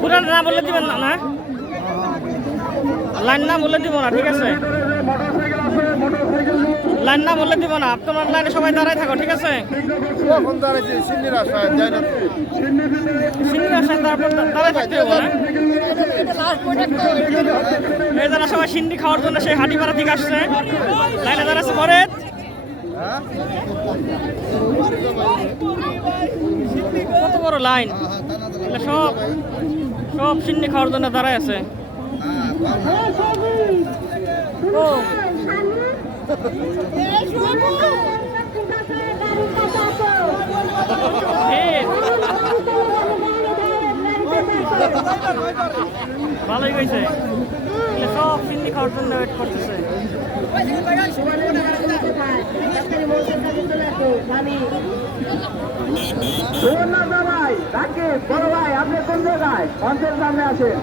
পুরান না বলে দিবেন না না? লাইন না বলে দিব না ঠিক আছে? লাইন না বলে দিব না আপনার লাইনে সবাই দাঁড়ায় থাকো ঠিক আছে? এই যারা সবাই সিন্ডি খাওয়ার জন্য সেই হাঁটিপাড়া থেকে আসছে। লাইনে দাঁড়াচ্ছে পরে বড় লাইন। সব সব সিন্ডি খাওয়ার জন্য দাঁড়ায় আছে। ভালোই গেছে সব সিন্ডি খাওয়ার জন্য ওয়েট করতেছে। ভাই রাকেশ বড় ভাই আপনি কোন জায়গায়? অঞ্চল সামনে আসেন